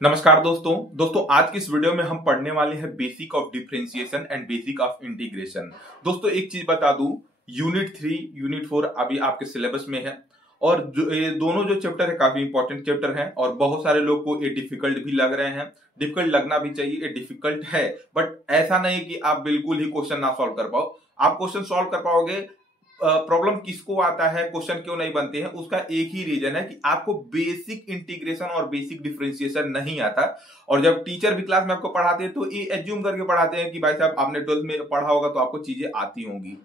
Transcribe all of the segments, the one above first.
नमस्कार दोस्तों आज की इस वीडियो में हम पढ़ने वाले हैं basic of differentiation and basic of integration. दोस्तों एक चीज बता दूं, यूनिट 3 यूनिट 4 अभी आपके सिलेबस में है और ये दोनों जो चैप्टर है काफी इंपॉर्टेंट चैप्टर हैं और बहुत सारे लोग को ये डिफिकल्ट भी लग रहे हैं। डिफिकल्ट लगना भी चाहिए, ये डिफिकल्ट है बट ऐसा नहीं कि आप बिल्कुल ही क्वेश्चन ना सॉल्व कर पाओ। आप क्वेश्चन सॉल्व कर पाओगे। प्रॉब्लम किसको आता है, क्वेश्चन क्यों नहीं बनते हैं, उसका एक ही रीजन है कि आपको बेसिक इंटीग्रेशन और बेसिक डिफरेंशिएशन नहीं आता। और जब टीचर भी क्लास में आपको पढ़ाते हैं तो ये एज्यूम करके पढ़ाते हैं कि भाई साहब आपने 12th में पढ़ा होगा तो आपको चीजें आती होंगी।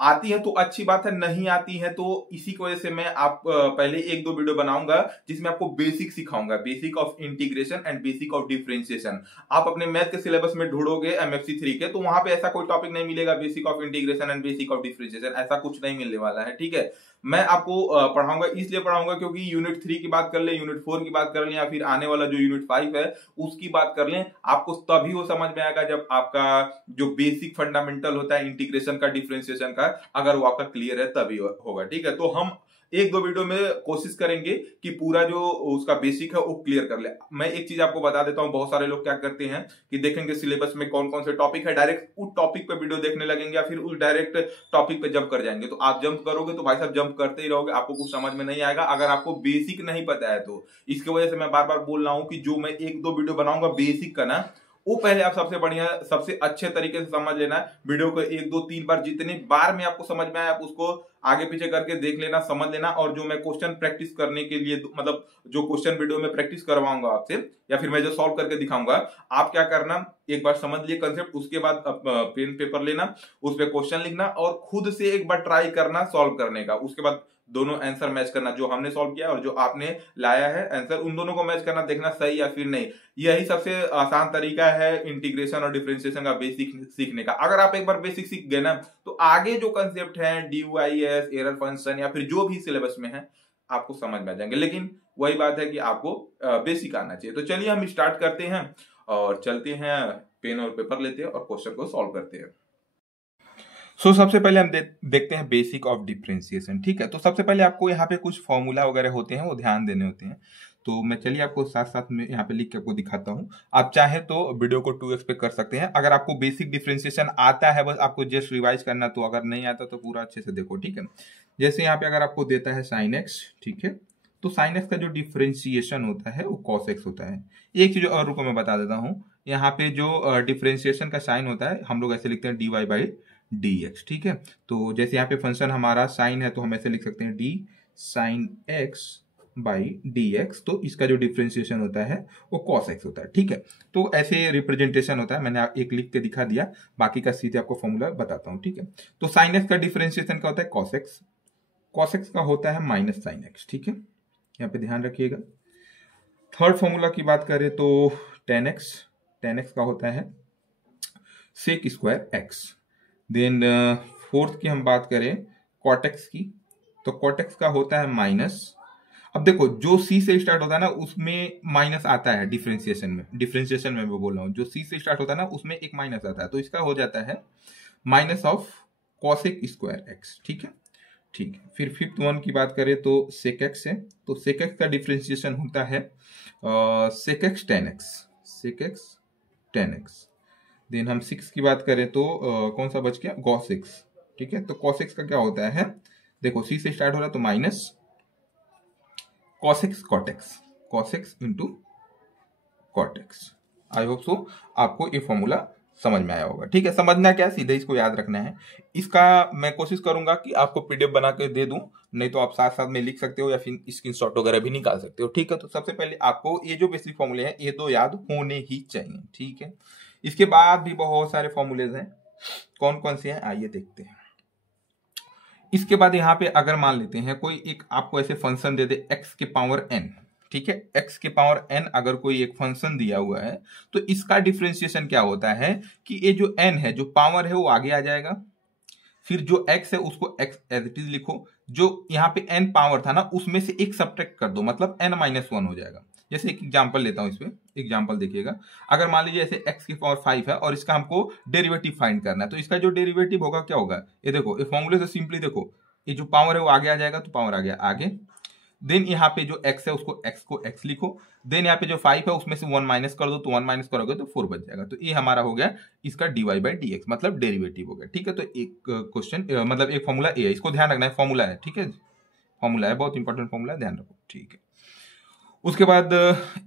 आती है तो अच्छी बात है, नहीं आती है तो इसी की वजह से मैं आप पहले एक दो वीडियो बनाऊंगा जिसमें आपको बेसिक सिखाऊंगा, basic of integration and basic of differentiation. आप अपने मैथ के सिलेबस में ढूंढोगे एमएफसी 3 के तो वहां पे ऐसा कोई टॉपिक नहीं मिलेगा basic of integration and basic of differentiation, ऐसा कुछ नहीं मिलने वाला है। ठीक है, मैं आपको पढ़ाऊंगा, इसलिए पढ़ाऊंगा क्योंकि यूनिट 3 की बात कर ले, यूनिट 4 की बात कर ले या फिर आने वाला जो यूनिट 5 है उसकी बात कर लें, आपको तभी वो समझ में आएगा जब आपका जो बेसिक फंडामेंटल होता है इंटीग्रेशन का, डिफरेंशिएशन का, अगर वो आपका क्लियर है तभी होगा। ठीक है, तो हम एक दो वीडियो में कोशिश करेंगे कि पूरा जो उसका बेसिक है वो क्लियर कर ले। मैं एक चीज आपको बता देता हूं, बहुत सारे लोग क्या करते हैं कि देखेंगे सिलेबस में कौन कौन से टॉपिक है, डायरेक्ट उस टॉपिक पे वीडियो देखने लगेंगे या फिर उस डायरेक्ट टॉपिक पे जंप कर जाएंगे। तो आप जंप करोगे तो भाई साहब जंप करते ही रहोगे, आपको कुछ समझ में नहीं आएगा अगर आपको बेसिक नहीं पता है तो। इसकी वजह से मैं बार बार बोल रहा हूं कि जो मैं एक दो वीडियो बनाऊंगा बेसिक का ना, वो पहले आप सबसे बढ़िया सबसे अच्छे तरीके से समझ लेना। वीडियो को एक दो तीन बार, जितने बार में आपको समझ में आए आप उसको आगे पीछे करके देख लेना, समझ लेना। और जो मैं क्वेश्चन प्रैक्टिस करने के लिए मतलब जो क्वेश्चन वीडियो में प्रैक्टिस करवाऊंगा आपसे या फिर मैं जो सॉल्व करके दिखाऊंगा, आप क्या करना, एक बार समझ लिए कंसेप्ट, उसके बाद पेन पेपर लेना, उस पर क्वेश्चन लिखना और खुद से एक बार ट्राई करना सॉल्व करने का। उसके बाद दोनों आंसर मैच करना, जो हमने सॉल्व किया और जो आपने लाया है आंसर, उन दोनों को मैच करना, देखना सही या फिर नहीं। यही सबसे आसान तरीका है इंटीग्रेशन और डिफरेंशिएशन का बेसिक सीखने का। अगर आप एक बार बेसिक सीख गए ना तो आगे जो कंसेप्ट है डीयूआईएस, एरर फंक्शन या फिर जो भी सिलेबस में है आपको समझ में आ जाएंगे। लेकिन वही बात है कि आपको बेसिक आना चाहिए। तो चलिए हम स्टार्ट करते हैं और चलते हैं, पेन और पेपर लेते हैं और क्वेश्चन को सॉल्व करते हैं। सबसे पहले हम देखते हैं बेसिक ऑफ डिफरेंशिएशन। ठीक है, तो सबसे पहले आपको यहाँ पे कुछ फॉर्मूला वगैरह होते हैं वो ध्यान देने होते हैं। तो मैं चलिए आपको साथ साथ में यहाँ पे लिख के आपको दिखाता हूँ। आप चाहे तो वीडियो को 2x पे कर सकते हैं। अगर आपको बेसिक डिफरेंशिएशन आता है, बस आपको जस्ट रिवाइज करना, तो अगर नहीं आता तो पूरा अच्छे से देखो। ठीक है, जैसे यहाँ पे अगर आपको देता है साइन एक्स, ठीक है, तो साइन एक्स का जो डिफरेंशिएशन होता है वो कॉस एक्स होता है। एक चीज और रुको मैं बता देता हूँ, यहाँ पे जो डिफरेंशिएशन का साइन होता है हम लोग ऐसे लिखते हैं dy बाई dx। ठीक है, तो जैसे यहाँ पे फंक्शन हमारा साइन है तो हम ऐसे लिख सकते हैं d sine x by dx, तो इसका जो डिफरेंशिएशन होता है वो cos x होता है। ठीक है, तो ऐसे रिप्रेजेंटेशन होता है, मैंने एक लिख के दिखा दिया, बाकी का सीधे आपको फॉर्मूला बताता हूँ। ठीक है, तो साइन x का डिफरेंशिएशन का होता है cos x का होता है माइनस साइन x। ठीक है, यहाँ पे ध्यान रखिएगा। थर्ड फॉर्मूला की बात करें तो tan x का होता है sec square x। Then fourth की हम बात करें कॉटेक्स की, तो कॉटेक्स का होता है माइनस। अब देखो जो सी से स्टार्ट होता है ना उसमें माइनस आता है डिफरेंशिएशन में मैं बोल रहा हूँ, जो सी से स्टार्ट होता है ना उसमें एक माइनस आता है, तो इसका हो जाता है minus of cosec square x. ठीक है, ठीक है। फिर फिफ्थ वन की बात करें तो सेक एक्स है, तो सेक एक्स का डिफरेंशिएशन होता है sec x tan x. Then हम 6 की बात करें तो कौन सा बच गया, cos x। ठीक है, तो cos x का क्या होता है, देखो c से स्टार्ट हो रहा है तो minus cos x into cot x. I hope so आपको ये फॉर्मूला समझ में आया होगा। ठीक है, समझना क्या, सीधे इसको याद रखना है। इसका मैं कोशिश करूंगा कि आपको पीडीएफ बना के दे दूं, नहीं तो आप साथ साथ में लिख सकते हो या फिर स्क्रीनशॉट वगैरह भी निकाल सकते हो। ठीक है, तो सबसे पहले आपको ये जो बेसिक फॉर्मूले हैं ये दो याद होने ही चाहिए। ठीक है, इसके बाद भी बहुत सारे फॉर्मूलेज हैं, कौन कौन से हैं आइए देखते हैं। इसके बाद यहाँ पे अगर मान लेते हैं कोई एक आपको ऐसे फंक्शन दे दे x के पावर n, ठीक है, x के पावर n अगर कोई एक फंक्शन दिया हुआ है तो इसका डिफरेंशिएशन क्या होता है कि ये जो n है, जो पावर है वो आगे आ जाएगा, फिर जो x है उसको x एज इट इज लिखो, जो यहाँ पे n पावर था ना उसमें से एक सब्ट्रैक्ट कर दो, मतलब n-1 हो जाएगा। जैसे एक एग्जांपल लेता हूं, इसमें एग्जांपल देखिएगा। अगर मान लीजिए ऐसे x की पावर 5 है और इसका हमको डेरिवेटिव फाइंड करना है, तो इसका जो डेरिवेटिव होगा क्या होगा, ये देखो, ये फॉर्मूले से सिंपली देखो, ये जो पावर है वो आगे आ जाएगा, तो पावर आ गया आगे, देन यहाँ पे जो x है उसको x लिखो, देन यहाँ पे जो 5 है उसमें से 1 माइनस कर दो, तो 1 माइनस करोगे तो 4 बच जाएगा। तो ये हमारा हो गया इसका dy बाई dx, मतलब डेरिवेटिव हो गया। ठीक है, तो एक क्वेश्चन मतलब एक फॉर्मूला ए है, इसको ध्यान रखना है, फॉर्मूला है। ठीक है, फॉर्मूला है, बहुत इंपॉर्टेंट फॉर्मूला है, ध्यान रखो। ठीक है, उसके बाद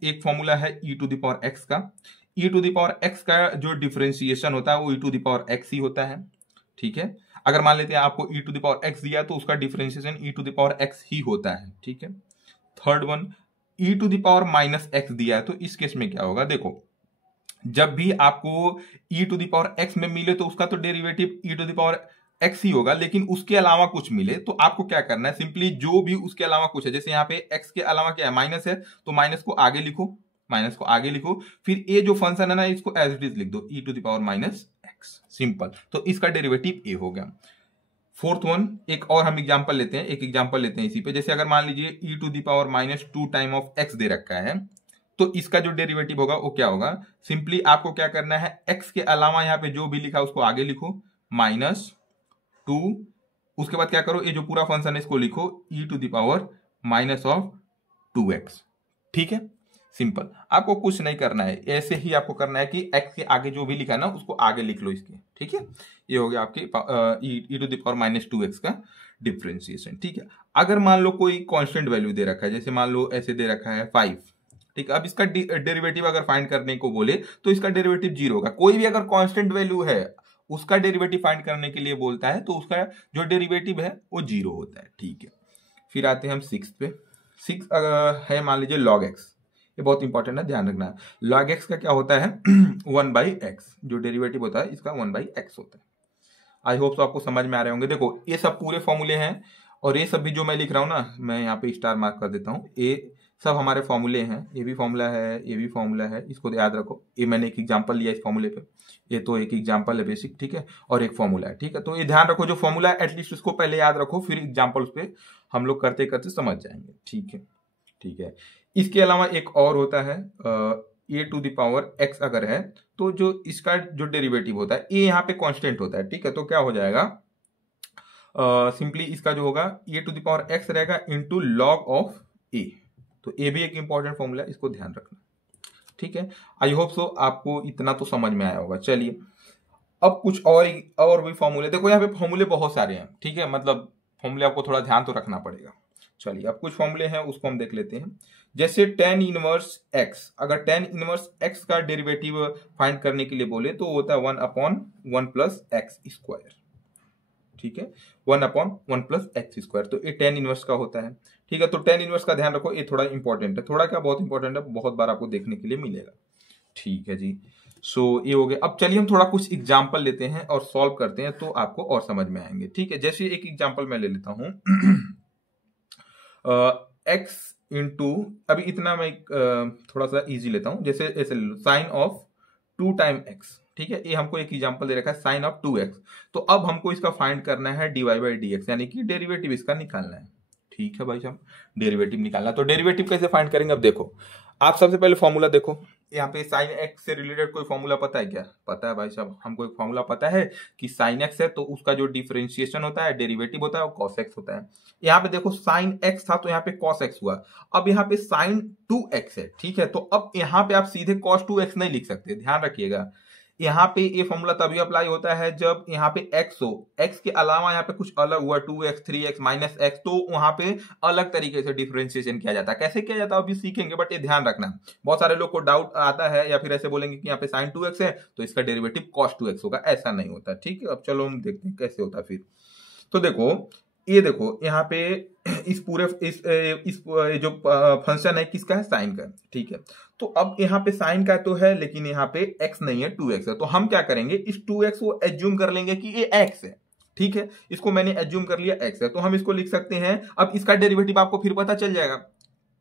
एक फॉर्मूला है e to the power x का। e to the power x का जो डिफरेंशिएशन होता है वो e to the power x ही होता है। ठीक है, अगर मान लेते हैं आपको e to the power x दिया है तो उसका differentiation e to the power x ही होता है। ठीक है, third one e to the power minus x दिया है, तो इस केस में क्या होगा, देखो जब भी आपको e to the power x में मिले तो उसका तो derivative e to the power x ही होगा, लेकिन उसके अलावा कुछ मिले तो आपको क्या करना है, सिंपली जो भी उसके अलावा कुछ है, जैसे यहाँ पे x के अलावा क्या है, माइनस है, तो माइनस को आगे लिखो, माइनस को आगे लिखो, फिर ये जो फंक्शन है ना इसको एज इट इज लिख दो, e to the power minus x, simple. तो इसका डेरिवेटिव a हो गया। फोर्थ वन, एक और हम एग्जांपल लेते हैं, एक एग्जांपल लेते हैं इसी पे। जैसे अगर मान लीजिए e to the power minus 2 time of x दे रखा है, तो इसका जो डेरिवेटिव होगा वो क्या होगा, सिंपली आपको क्या करना है, x के अलावा यहाँ पे जो भी लिखा उसको आगे लिखो, माइनस 2, उसके बाद क्या करो, ये जो पूरा फंक्शन है इसको लिखो e to the power minus of 2x। ठीक है, सिंपल, आपको कुछ नहीं करना है, ऐसे ही आपको करना है कि x के आगे जो भी लिखा है ना उसको आगे लिख लो इसके। ठीक है, ये हो गया आपके e to the power minus 2x का डिफरेंशिएशन। ठीक है, अगर मान लो कोई कांस्टेंट वैल्यू दे रखा है, जैसे मान लो ऐसे दे रखा है 5, ठीक है, अब इसका डेरिवेटिव अगर फाइंड करने को बोले तो इसका डेरिवेटिव 0 होगा। कोई भी अगर कांस्टेंट वैल्यू है उसका डेरिवेटिव फाइंड करने के लिए बोलता है तो उसका जो डेरिवेटिव है वो 0 होता है। ठीक है, फिर आते हैं हम 6 पे। 6 है मान लीजिए log x, ये बहुत इंपॉर्टेंट है, ध्यान रखना है। log x का क्या होता है 1 बाई एक्स, जो डेरिवेटिव होता है इसका 1 बाई एक्स होता है। आई होप तो आपको समझ में आ रहे होंगे। देखो ये सब पूरे फॉर्मूले हैं और ये सब भी जो मैं लिख रहा हूँ ना, मैं यहाँ पे स्टार मार्क कर देता हूँ, ये सब हमारे फॉर्मूले हैं। ये भी फॉर्मूला है, ये भी फॉर्मूला है, इसको याद रखो। ये मैंने एक एग्जांपल लिया इस फॉर्मूले पे, ये तो एक एग्जांपल है बेसिक। ठीक है, और एक फॉर्मूला है। ठीक है, तो ये ध्यान रखो, जो फॉर्मूला है एटलीस्ट उसको पहले याद रखो, फिर एग्जांपल उस पे हम लोग करते करते समझ जाएंगे। ठीक है, ठीक है, इसके अलावा एक और होता है ए टू द पावर एक्स अगर है तो जो इसका जो डेरिवेटिव होता है ये यहाँ पे कांस्टेंट होता है। ठीक है, तो क्या हो जाएगा, सिंपली इसका जो होगा ए टू द पावर एक्स रहेगा इनटू लॉग ऑफ ए। तो ये भी एक इंपॉर्टेंट फॉर्मूला है, इसको ध्यान रखना। ठीक है, आई होप सो आपको इतना तो समझ में आया होगा। चलिए अब कुछ और भी फॉर्मूले, देखो यहाँ पे फॉर्मूले बहुत सारे हैं। ठीक है, मतलब फॉर्मूले आपको थोड़ा ध्यान तो रखना पड़ेगा। चलिए अब कुछ फॉर्मूले हैं उसको हम देख लेते हैं। जैसे tan इनवर्स x, अगर tan इनवर्स x का डेरिवेटिव फाइंड करने के लिए बोले तो होता है 1/1 प्लस एक्स स्क्वायर। ठीक है, 1/1 प्लस एक्स स्क्वायर, तो ये tan इनवर्स का होता है। ठीक है, तो tan इनवर्स का ध्यान रखो, ये थोड़ा इंपॉर्टेंट है, थोड़ा क्या बहुत इंपॉर्टेंट है, बहुत बार आपको देखने के लिए मिलेगा। ठीक है जी, सो ये हो गया। अब चलिए हम थोड़ा कुछ एग्जाम्पल लेते हैं और सॉल्व करते हैं तो आपको और समझ में आएंगे। ठीक है, जैसे एक एग्जाम्पल मैं ले लेता हूं x इंटू, अभी इतना मैं थोड़ा सा इजी लेता हूं, जैसे ऐसे साइन ऑफ 2 टाइम x। ठीक है, ये हमको एक एग्जांपल दे रखा है साइन ऑफ 2x, तो अब हमको इसका फाइंड करना है dy बाई dx, यानी कि डेरिवेटिव इसका निकालना है। ठीक है भाई साहब, डेरिवेटिव निकालना, तो डेरिवेटिव कैसे फाइंड करेंगे। अब देखो आप सबसे पहले फॉर्मूला देखो, यहाँ पे साइन एक्स से रिलेटेड कोई फॉर्मूला पता है क्या, पता है भाई साहब, हमको एक फॉर्मूला पता है कि साइन एक्स है तो उसका जो डिफरेंशिएशन होता है, डेरिवेटिव होता है, वो कॉस एक्स होता है। यहाँ पे देखो साइन एक्स था तो यहाँ पे कॉस एक्स हुआ, अब यहाँ पे साइन 2x है। ठीक है, तो अब यहाँ पे आप सीधे कॉस 2x नहीं लिख सकते, ध्यान रखिएगा। यहाँ पे ये फॉर्मूला तभी अप्लाई होता है जब यहाँ पे x हो, x के अलावा यहाँ पे कुछ अलग हुआ 2x 3x माइनस x, तो वहां पे अलग तरीके से डिफरेंशिएशन किया जाता है। कैसे किया जाता है अभी सीखेंगे, बट ये ध्यान रखना। बहुत सारे लोग को डाउट आता है या फिर ऐसे बोलेंगे कि यहाँ पे साइन 2x है तो इसका डेरिवेटिव cos 2x होगा, ऐसा नहीं होता। ठीक है, अब चलो हम देखते हैं कैसे होता है फिर। तो देखो ये देखो यहाँ पे इस पूरे इस जो फंक्शन है किसका है, साइन का। ठीक है, तो अब यहाँ पे साइन का तो है लेकिन यहाँ पे x नहीं है, 2x है, तो हम क्या करेंगे, इस 2x को एज्यूम कर लेंगे कि ये x है। ठीक है, इसको मैंने एज्यूम कर लिया x है, तो हम इसको लिख सकते हैं। अब इसका डेरिवेटिव आपको फिर पता चल जाएगा,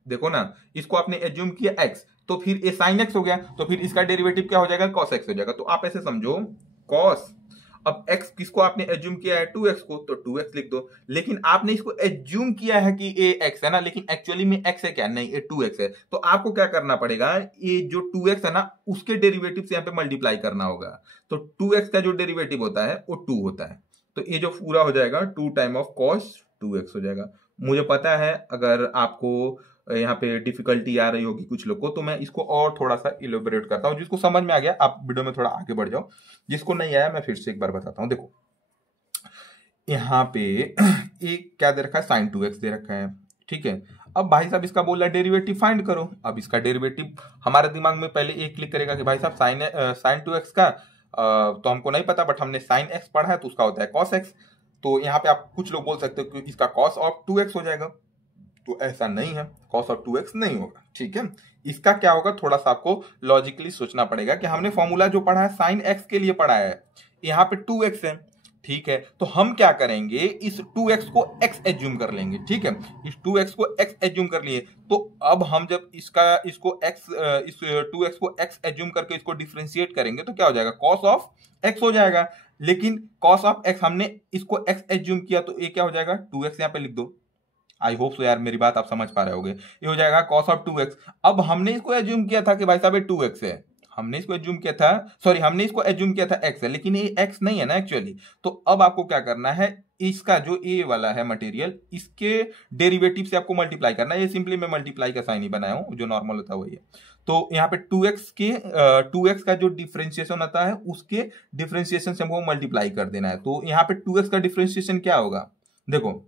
देखो ना, इसको आपने एज्यूम किया x, तो फिर ये साइन x हो गया, तो फिर इसका डेरिवेटिव क्या हो जाएगा, cos x हो जाएगा। तो आप ऐसे समझो cos, अब x किसको आपने एज्यूम किया है, 2x को, तो 2x लिख दो। लेकिन आपने इसको एज्यूम किया है कि ये x है ना, लेकिन एक्चुअली में x है क्या, नहीं, ये 2x है। तो आपको क्या करना पड़ेगा, ये जो 2x है ना उसके डेरिवेटिव से यहाँ पे मल्टीप्लाई करना होगा। तो 2x का जो डेरिवेटिव होता है वो 2 होता है, तो ये जो पूरा हो जाएगा 2 टाइम ऑफ cos 2x हो जाएगा। मुझे पता है अगर आपको यहाँ पे डिफिकल्टी आ रही होगी कुछ लोग को, तो मैं इसको और थोड़ा सा इलेबोरेट करता हूँ। जिसको समझ में आ गया आप वीडियो में थोड़ा आगे बढ़ जाओ, जिसको नहीं आया मैं फिर से एक बार बताता हूँ। देखो यहाँ पे एक क्या दे रखा है, sin 2x दे रखा है, ठीक है। अब भाई साहब इसका बोल रहा है डेरिवेटिव फाइंड करो। अब इसका डेरिवेटिव हमारे दिमाग में पहले एक क्लिक करेगा कि भाई साहब sin 2x का तो हमको नहीं पता, बट हमने sin x पढ़ा है तो उसका होता है cos x। तो यहाँ पे आप कुछ लोग बोल सकते हो कि इसका cos ऑफ 2x हो जाएगा, तो ऐसा नहीं है, cos ऑफ 2x नहीं होगा, ठीक है। इसका क्या होगा, थोड़ा सा आपको लॉजिकली सोचना पड़ेगा कि हमने फॉर्मूला जो पढ़ा है sin x के लिए पढ़ा है, यहाँ पे 2x है, ठीक है। तो हम क्या करेंगे, इस 2x को x एज्यूम कर लेंगे, ठीक है। इस 2x को x एज्यूम कर लिए, तो अब हम जब इस 2x को x एज्यूम करके इसको डिफरेंशिएट करेंगे तो क्या हो जाएगा, cos ऑफ x हो जाएगा। लेकिन cos ऑफ x हमने इसको x एज्यूम किया तो ये क्या हो जाएगा, 2x यहाँ पे लिख दो। आई होप सो यार मेरी बात आप समझ पा रहे होगे। ये हो जाएगा cos ऑफ 2x। अब हमने इसको एज्यूम किया था कि भाई साहब ये 2x है, हमने इसको एज्यूम किया था, सॉरी हमने इसको एज्यूम किया था x है, लेकिन ये x नहीं है ना एक्चुअली। तो अब आपको क्या करना है, इसका जो ए वाला है मटेरियल, इसके डेरिवेटिव से आपको मल्टीप्लाई करना है। ये सिंपली मैं मल्टीप्लाई का साइन ही बनाया हूं, जो नॉर्मल होता है वही है। तो यहाँ पे 2x का जो डिफरेंशिएशन आता है उसके डिफरेंशिएशन से हमको मल्टीप्लाई कर देना है। तो यहाँ पे 2x का डिफरेंशिएशन क्या होगा, देखो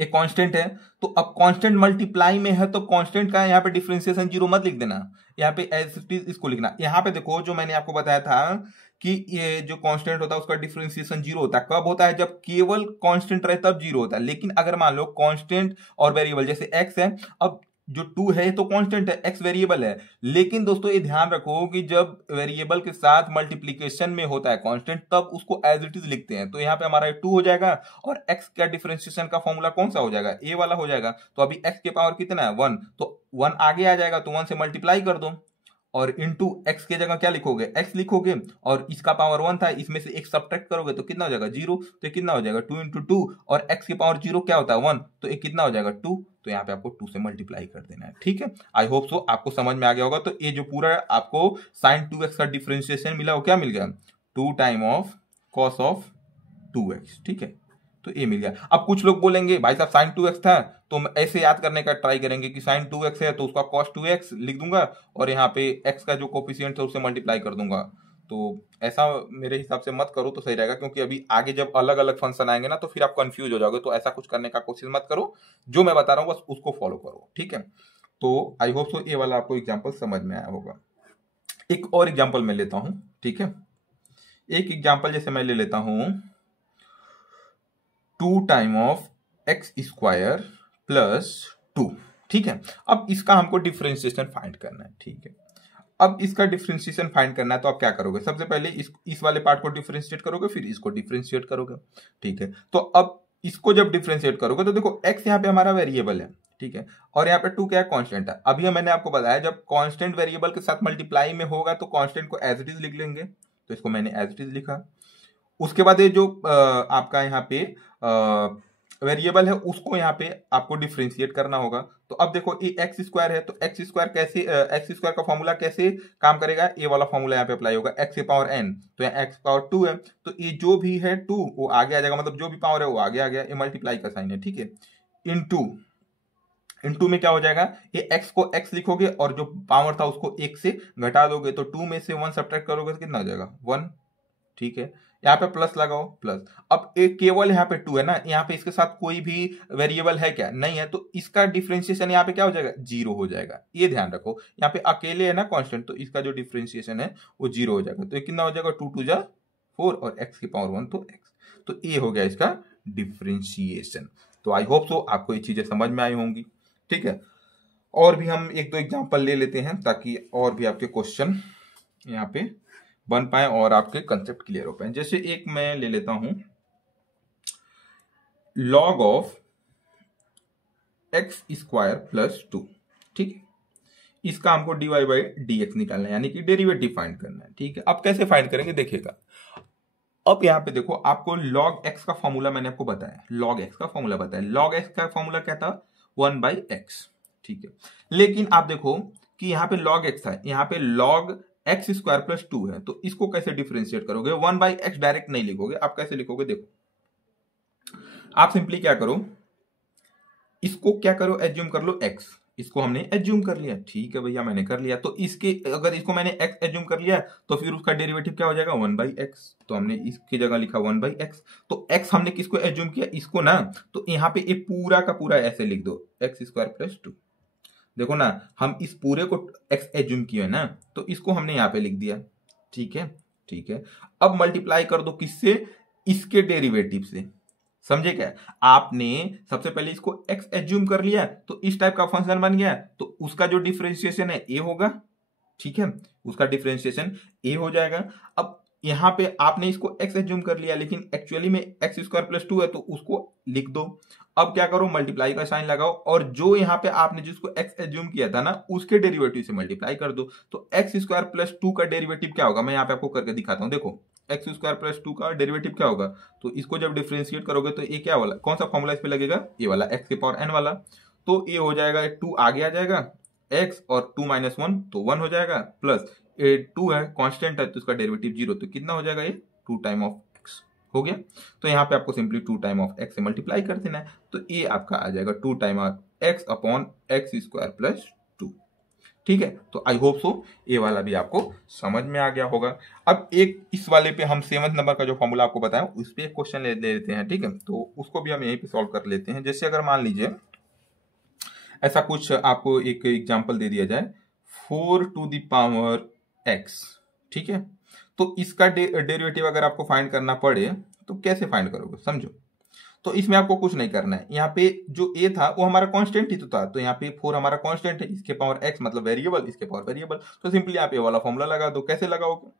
एक कांस्टेंट है, तो अब कांस्टेंट मल्टीप्लाई में है तो कांस्टेंट का यहाँ पे डिफरेंशिएशन 0 मत लिख देना, यहाँ पे एज इट इज इसको लिखना। यहाँ पे देखो जो मैंने आपको बताया था कि ये जो कांस्टेंट होता है उसका डिफरेंशिएशन 0 होता है। कब होता है, जब केवल कांस्टेंट रहे तब 0 होता है। लेकिन अगर मान लो कांस्टेंट और वेरिएबल, जैसे x है, अब जो 2 है तो कांस्टेंट है, x वेरिएबल है। लेकिन दोस्तों ये ध्यान रखो कि जब वेरिएबल के साथ मल्टीप्लीकेशन में होता है कांस्टेंट, तब उसको एज इट इज लिखते हैं। तो यहाँ पे हमारा 2 हो जाएगा और x का डिफरेंशिएशन का फॉर्मूला कौन सा हो जाएगा, a वाला हो जाएगा। तो अभी x के पावर कितना है, 1, तो 1 आगे आ जाएगा, तो 1 से मल्टीप्लाई कर दो और इंटू x के जगह क्या लिखोगे, x लिखोगे, और इसका पावर 1 था, इसमें से एक सब्ट्रैक्ट करोगे तो कितना हो जाएगा, 0। तो ये कितना हो जाएगा, 2 इंटू 2, और x के पावर 0 क्या होता है, 1, तो ये कितना हो जाएगा, 2। तो यहाँ पे आपको 2 से मल्टीप्लाई कर देना है, ठीक है। आई होप सो आपको समझ में आ गया होगा। तो ये जो पूरा आपको sin 2x का डिफरेंशिएशन मिला, वो क्या मिल गया, 2 time of cos of 2x, ठीक है। तो ये मिल गया। अब कुछ लोग बोलेंगे भाई साहब sin 2x था, तो हम ऐसे याद करने का ट्राई करेंगे कि sin 2x है तो उसका cos 2x लिख दूंगा और यहाँ पे x का जो कोफिशिएंट है उससे मल्टीप्लाई कर दूंगा। तो ऐसा मेरे हिसाब से मत करो तो सही रहेगा, क्योंकि अभी आगे जब अलग अलग फंक्शन आएंगे ना तो फिर आप कंफ्यूज हो जाओगे। तो ऐसा कुछ करने का कोशिश मत करो, जो मैं बता रहा हूँ बस उसको फॉलो करो, ठीक है। तो आई होप सो ये वाला आपको एग्जाम्पल समझ में आया होगा। एक और एग्जाम्पल मैं लेता हूँ, ठीक है। एक एग्जाम्पल जैसे मैं ले लेता हूँ 2 time of x square plus 2, ठीक है। अब इसका हमको डिफरेंशिएशन फाइंड करना है, ठीक है। अब इसका डिफरेंशिएशन फाइंड करना है तो आप क्या करोगे, सबसे पहले इस वाले पार्ट को डिफरेंशिएट करोगे, फिर इसको डिफरेंशिएट करोगे, ठीक है। तो अब इसको जब डिफरेंशिएट करोगे तो देखो x यहाँ पे हमारा वेरिएबल है, ठीक है, और यहाँ पे 2 क्या है, कांस्टेंट है। अभी मैंने आपको बताया जब कांस्टेंट वेरिएबल के साथ मल्टीप्लाई में होगा तो कांस्टेंट को एज इट इज लिख लेंगे, तो इसको मैंने एज इट इज लिखा। उसके बाद ये जो आपका यहाँ पे वेरिएबल है उसको यहाँ पे आपको डिफरेंशिएट करना होगा। तो अब देखो ये एक्स स्क्वायर है, तो एक्स स्क्वायर कैसे, एक्स स्क्वायर का फॉर्मूला कैसे काम करेगा, ये वाला फॉर्मूला यहाँ पे अप्लाई होगा, एक्स के पावर एन, तो यहाँ एक्स पावर 2 है, तो ये जो भी है 2 वो आगे आ जाएगा, मतलब जो भी पावर है वो आगे आ गया, ये मल्टीप्लाई का साइन है, ठीक है। इनटू में क्या हो जाएगा, ये x को x लिखोगे और जो पावर था उसको 1 से घटा दोगे, तो 2 में से 1 सब्ट्रैक्ट करोगे तो कितना हो जाएगा, 1, ठीक है। यहाँ पे प्लस लगाओ, प्लस। अब एक केवल यहाँ पे 2 है ना, यहाँ पे इसके साथ कोई भी वेरिएबल है क्या, नहीं है, तो इसका डिफरेंशिएशन यहाँ पे क्या हो जाएगा, 0 हो जाएगा। ये ध्यान रखो, यहाँ पे अकेले है ना कांस्टेंट, तो इसका जो डिफरेंशिएशन है वो 0 हो जाएगा। तो ये कितना हो जाएगा, 2 2 जा 4 और x की पावर 1 तो x। तो ये हो गया इसका डिफरेंशिएशन। तो आई होप सो आपको ये चीजें समझ में आई होंगी, ठीक है। और भी हम एक दो एग्जांपल ले लेते हैं ताकि और भी आपके क्वेश्चन यहाँ पे बन पाए और आपके कंसेप्ट क्लियर हो पाए। जैसे एक मैं ले लेता हूं log of x square plus 2, ठीक है। इसका हमको dy बाई dx निकालना है, यानी कि डेरिवेटिव फाइंड करना है, ठीक है। अब कैसे फाइंड करेंगे देखिएगा। अब यहाँ पे देखो आपको log x का फॉर्मूला मैंने आपको बताया, log x का फॉर्मूला बताया। log x का फॉर्मूला क्या था, 1 बाई एक्स, ठीक है। लेकिन आप देखो कि यहाँ पे log x है, यहाँ पे log एक्स स्क्वायर प्लस 2 है, तो इसको कैसे डिफरेंशिएट करोगे, 1 बाई एक्स डायरेक्ट नहीं लिखोगे, आप कैसे लिखोगे, देखो आप सिंपली क्या करो, इसको क्या करो, एज्यूम कर लो x, इसको हमने एज्यूम कर लिया, ठीक है भैया मैंने कर लिया। तो इसके अगर इसको मैंने x एज्यूम कर लिया तो फिर उसका डेरिवेटिव क्या हो जाएगा 1/x, तो हमने इसकी जगह लिखा 1/x। तो x हमने किसको एज्यूम किया, इसको ना, तो यहाँ पे ये पूरा का पूरा ऐसे लिख दो x² + 2। देखो ना, हम इस पूरे को x एज्यूम किया है ना, तो इसको हमने यहाँ पे लिख दिया, ठीक है ठीक है। अब मल्टीप्लाई कर दो किससे, इसके डेरिवेटिव से, समझे क्या। आपने सबसे पहले इसको x एज्यूम कर लिया तो इस टाइप का फंक्शन बन गया, तो उसका जो डिफरेंशिएशन है a होगा, ठीक है, उसका डिफरेंशिएशन a हो जाएगा। अब यहाँ पे आपने इसको x एज्यूम कर लिया, लेकिन एक्चुअली में x² + 2 है, तो उसको लिख दो। अब क्या करो, मल्टीप्लाई का साइन लगाओ, और जो यहाँ पे आपने जिसको x एज्यूम किया था ना, उसके डेरिवेटिव से मल्टीप्लाई कर दो। तो x² + 2 का डेरिवेटिव क्या होगा, मैं यहाँ पे आपको करके दिखाता हूँ। देखो x² + 2 का डेरिवेटिव क्या होगा, तो इसको जब डिफरेंशिएट करोगे तो ये क्या वाला, कौन सा फॉर्मूला इस पे लगेगा, ये वाला x⁴n वाला। तो ये हो जाएगा 2 आगे आ जाएगा, x और 2 - 1 तो 1 हो जाएगा, प्लस ये 2 है कांस्टेंट है तो इसका डेरिवेटिव 0, तो कितना हो जाएगा, ये 2 टाइम ऑफ x हो गया। तो यहाँ पे आपको सिंपली 2 टाइम ऑफ x से मल्टीप्लाई कर देना है, तो ये आपका आ जाएगा 2 टाइम ऑफ x/x² + 2, ठीक है। तो आई होप सो ये वाला भी आपको समझ में आ गया होगा। अब एक इस वाले पे हम 7th नंबर का जो फॉर्मूला आपको बताया उस पे एक क्वेश्चन ले लेते हैं, ठीक है। तो उसको भी हम यहीं पे सॉल्व कर लेते हैं। जैसे अगर मान लीजिए ऐसा कुछ आपको एक एग्जांपल दे दिया जाए 4⁻x, ठीक है। तो इसका डेरिवेटिव अगर आपको फाइंड करना पड़े तो कैसे फाइंड करोगे, समझो। तो इसमें आपको कुछ नहीं करना है, यहाँ पे जो a था वो हमारा कांस्टेंट ही तो था, तो यहाँ पे 4 हमारा कांस्टेंट है, इसके पावर x मतलब वेरिएबल, इसके पावर वेरिएबल, तो सिंपली आप ये वाला फॉर्मूला लगा दो। कैसे लगाओगे,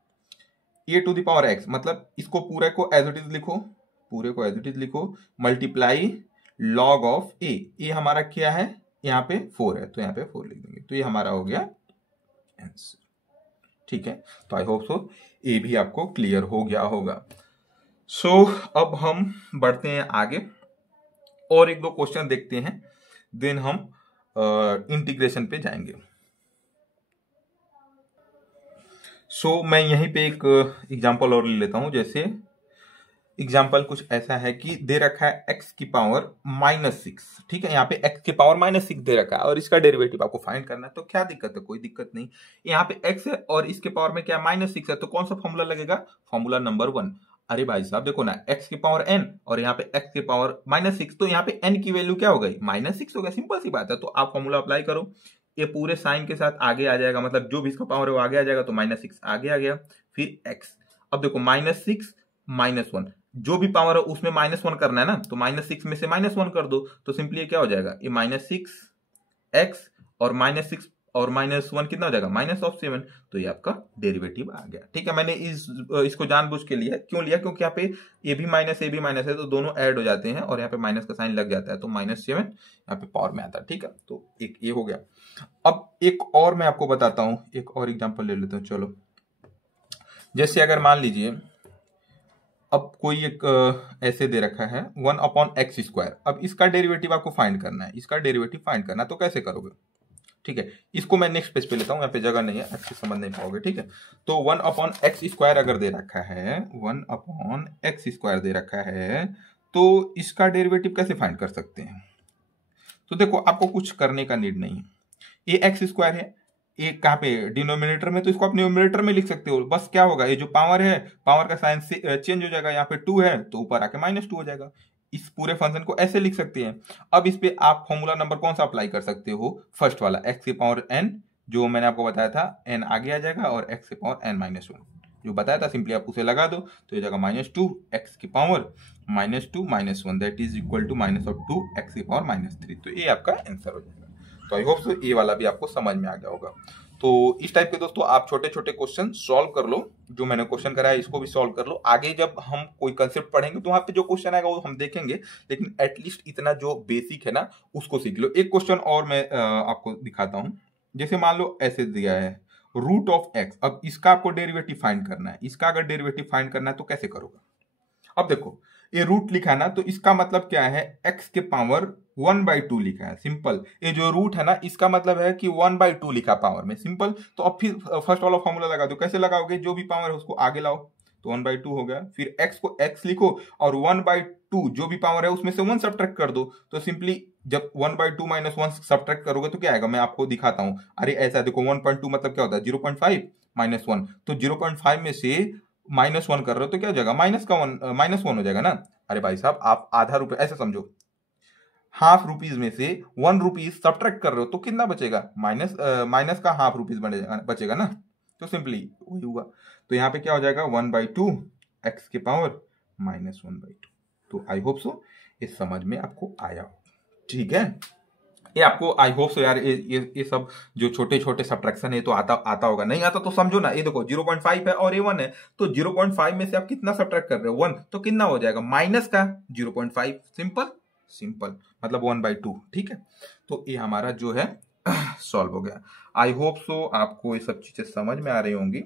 a⁻x मतलब इसको पूरे को एज इट इज लिखो, पूरे को एज इट इज लिखो, मल्टीप्लाई log ऑफ a हमारा क्या है, यहाँ पे 4 है तो यहाँ पे 4 लिख देंगे, तो ये हमारा हो गया आंसर, ठीक है। तो आई होप सो ये भी आपको क्लियर हो गया होगा। सो अब हम बढ़ते हैं आगे और एक दो क्वेश्चन देखते हैं, देन हम इंटीग्रेशन पे जाएंगे। सो मैं यहीं पे एक एग्जांपल और ले लेता हूं। जैसे एग्जाम्पल कुछ ऐसा है कि दे रखा है x⁻⁻6, ठीक है। यहाँ पे x⁻⁻6 दे रखा है और इसका डेरिवेटिव आपको फाइंड करना है। तो क्या दिक्कत है, कोई दिक्कत नहीं। यहाँ पे x है और इसके पावर में क्या -6 है, तो कौन सा फॉर्मूला लगेगा, फॉर्मूला नंबर 1। अरे भाई साहब देखो ना, x⁻n और यहाँ पे x⁻⁻6, तो यहाँ पे n की वैल्यू क्या हो गई, -6 हो गया, सिंपल सी बात है। तो आप फॉर्मूला अप्लाई करो, ये पूरे साइन के साथ आगे आ जाएगा, मतलब जो भी इसका पावर है वो आगे आ जाएगा, तो -6 आगे आ गया, फिर x। अब देखो -6 -1, जो भी पावर है उसमें -1 करना है ना, तो -6 में से -1 कर दो, तो सिंपली क्या हो जाएगा, ये -6x और -6 और -1 कितना हो जाएगा, -7। तो ये आपका डेरिवेटिव आ गया, ठीक है। मैंने इसको जानबूझ के लिया, क्यों लिया, क्योंकि यहाँ पे ये भी माइनस, ये भी माइनस है, तो दोनों ऐड हो जाते हैं और यहाँ पे माइनस का साइन लग जाता है, तो -7 यहाँ पे पावर में आता है, ठीक है। तो एक ये हो गया। अब एक और मैं आपको बताता हूँ, एक और एग्जाम्पल ले लेता हूँ। चलो, जैसे अगर मान लीजिए अब कोई एक ऐसे दे रखा है 1/x²। अब इसका डेरिवेटिव आपको फाइंड करना है, इसका डेरिवेटिव फाइंड करना है, तो कैसे करोगे, ठीक है। इसको मैं नेक्स्ट पेज पे लेता हूँ, यहाँ पे जगह नहीं है, अच्छे समझ नहीं पाओगे, ठीक है। तो 1/x² अगर दे रखा है, 1/x² दे रखा है, तो इसका डेरिवेटिव कैसे फाइंड कर सकते हैं। तो देखो, आपको कुछ करने का नीड नहीं है, ये x² है, एक कहाँ पे डिनोमिनेटर में, तो इसको आप न्यूमरेटर में लिख सकते हो। बस क्या होगा, ये जो पावर है, पावर का साइन चेंज हो जाएगा, यहाँ पे 2 है तो ऊपर आके -2 हो जाएगा। इस पूरे फंक्शन को ऐसे लिख सकते हैं। अब इस पे आप फॉर्मूला नंबर कौन सा अप्लाई कर सकते हो, फर्स्ट वाला x⁻n, जो मैंने आपको बताया था, n आगे आ जाएगा, और x⁻n-1 जो बताया था, सिंपली आप उसे लगा दो, तो ये जाएगा -2 x⁻2 -1 that is equal to -2 x⁻3। तो ये आपका आंसर हो जाएगा। तो आई होप सो ये वाला भी आपको समझ में आ गया होगा। तो इस टाइप के दोस्तों आप छोटे छोटे क्वेश्चन सॉल्व कर लो, जो मैंने क्वेश्चन कराया इसको भी सॉल्व कर लो। आगे जब हम कोई कंसेप्ट पढ़ेंगे तो वहां पे जो क्वेश्चन आएगा वो हम देखेंगे, लेकिन एटलीस्ट इतना जो बेसिक है ना उसको सीख लो। एक क्वेश्चन और मैं आपको दिखाता हूँ। जैसे मान लो ऐसे दिया है √x, अब इसका आपको डेरिवेटिव फाइंड करना है। इसका अगर डेरिवेटिव फाइंड करना है तो कैसे करोगे। अब देखो, ये रूट लिखा है ना, तो इसका मतलब क्या है, x के पावर 1/2 लिखा है, सिंपल। ये जो रूट है ना, इसका मतलब है कि 1/2 लिखा पावर में, सिंपल। तो अब फिर फर्स्ट वाला फॉर्मूला लगा दो। कैसे लगाओगे, जो भी पावर है उसको आगे लाओ, तो 1/2 हो गया। फिर x को x लिखो और 1/2 जो भी पावर है उसमें से 1 सब्ट्रैक्ट कर दो, तो सिंपली जब 1/2 माइनस 1 सब्ट्रैक्ट करोगे तो क्या आएगा, मैं आपको दिखाता हूं। अरे ऐसा देखो, 1.2 मतलब क्या होता है 0.5 माइनस 1, तो 0.5 में से -1 कर रहे हो तो क्या हो जाएगा, -1 हो जाएगा ना। अरे भाई साहब, आप आधा रुपए ऐसे समझो, हाफ रुपीज में से 1 रुपीज सब्ट्रैक्ट कर रहे हो तो कितना बचेगा, माइनस का हाफ रुपीज बचेगा ना। तो सिंपली वही हुआ। तो यहाँ पे क्या हो जाएगा, 1/2 एक्स के पावर -1/2। तो आई होप सो इस समझ में आपको आया हो, ठीक है। ये आपको आई होप सो यार, ये सब जो छोटे छोटे सब्ट्रैक्शन है तो आता आता होगा, नहीं आता तो समझो ना। ये देखो 0.5 है और ये 1 है, तो 0.5 में से आप कितना सब्ट्रैक्ट कर रहे हो, 1, तो कितना हो जाएगा माइनस का 0.5। सिंपल सिंपल, मतलब 1/2, ठीक है। तो ये हमारा जो है सॉल्व हो गया। आई होप सो आपको ये सब चीजें समझ में आ रही होंगी।